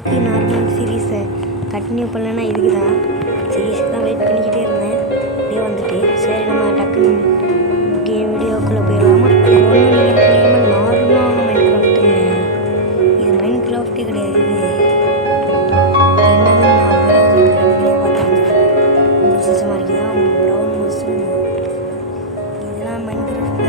எதுக்கு நார்மல் சீரீஸை கண்டினியூ பண்ணலன்னா இதுக்கு தான் சீரீஸ் தான் வெயிட் பண்ணிக்கிட்டே இருந்தேன். அப்படியே வந்துட்டு சரி நம்ம டக்குன்னு கேம் வீடியோக்குள்ளே போயிடலாமா? ஒன்றும் நீங்கள் புரியாமல் நார்மலான மைண்ட் கிராஃப்ட்டுங்க. இது மைண்ட் கிராஃப்டே கிடையாது. இது என்னதுன்னு நான் வீடியோ பார்த்தேன். விசேஷமாக இருக்குதா ப்ரௌன் மஷ்ரூம். இதெல்லாம் மைண்ட் கிராஃப்டில்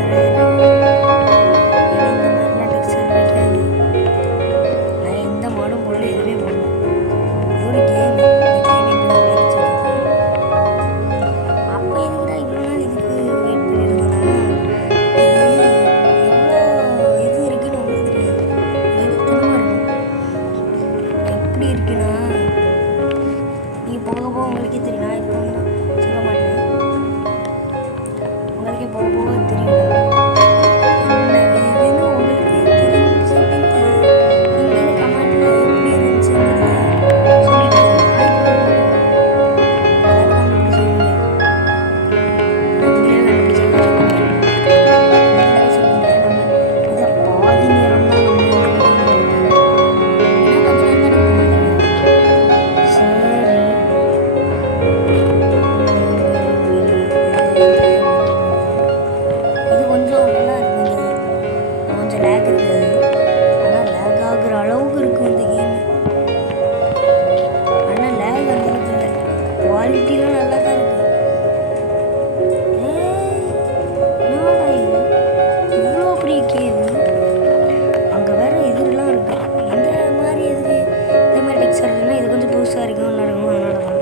உங்களுக்கே தெரியும். நான் இப்போ சொல்ல மாட்டேன், உங்களுக்கே போக போக தெரியும். குவாலிட்டிலாம் நல்லா தான் இருக்குது. இவ்வளோ பெரிய கேவு அங்கே வேறு எதுலாம் இருக்குது. இந்த மாதிரி எதுக்கு இந்த மாதிரி டெக்ஸ்டர் இருக்குன்னா இது கொஞ்சம் புதுசாக இருக்கும், நடக்கும். அதனால தான்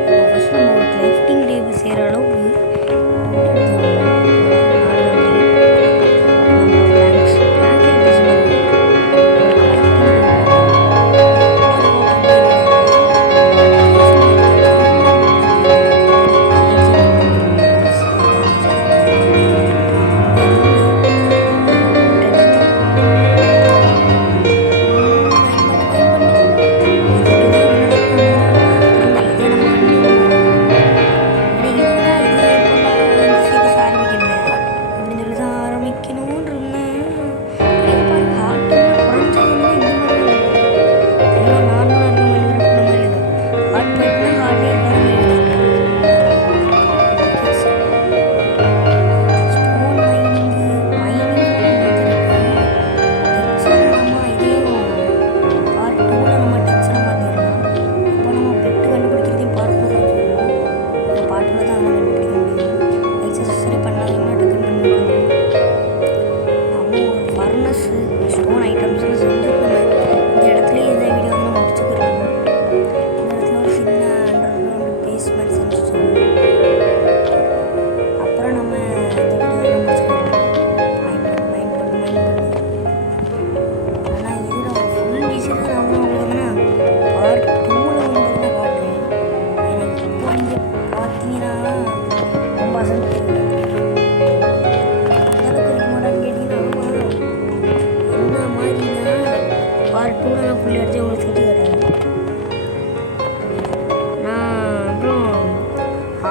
இப்போ ஃபஸ்ட் நம்ம ஒரு கிராஃப்டிங் டேபிள் செய்கிற அளவுக்கு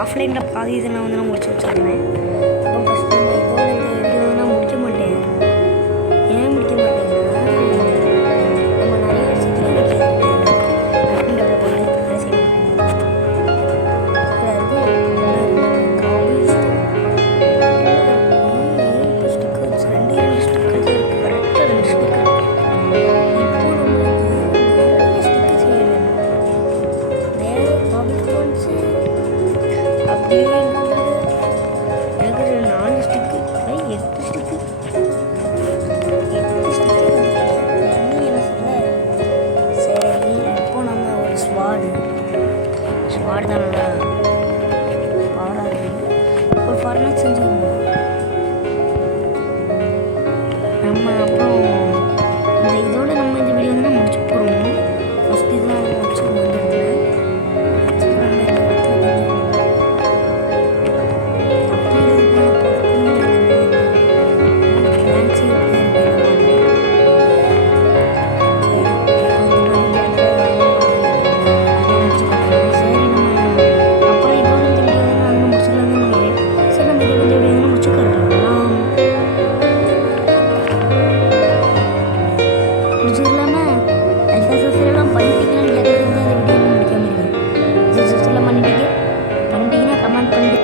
ஆஃப்லைனில் பாதி இதை நான் வந்து முடிச்சு வச்சுருந்தேன். அப்போ ஃபஸ்ட் நம்ம இதோட இந்த வீடியோ நான் முடிக்க மாட்டேன். ஏன் முடிக்க மாட்டேங்கன்னா நம்ம நிறைய ஸ்வாட் தான் நல்லா